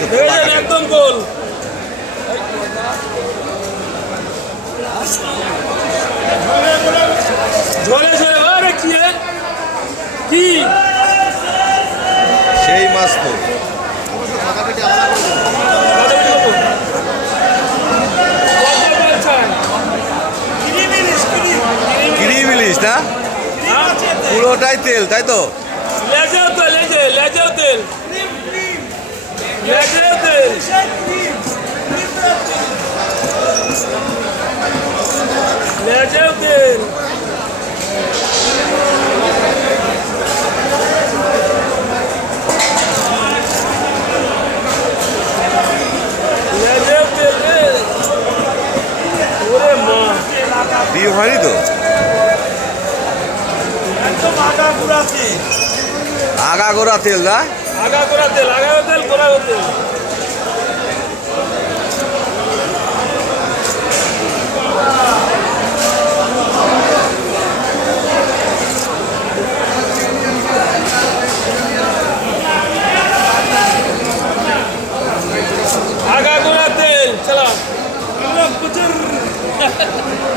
270 একদম গোল ঝোলে ঝোলে আরে কি সেই মাছ তো গিরিম ইলিশ না পুরোটাই তেল তাই তো লেজেও তেল লেজেও তেল লেজেও তেল লেজেও তেল লেজেও তেল ওরে মা ডিম হয়নি তো একদম আগাগোড়া তেল আগাগোড়া তেল না আগাগোড়া তেল গোড়া তেল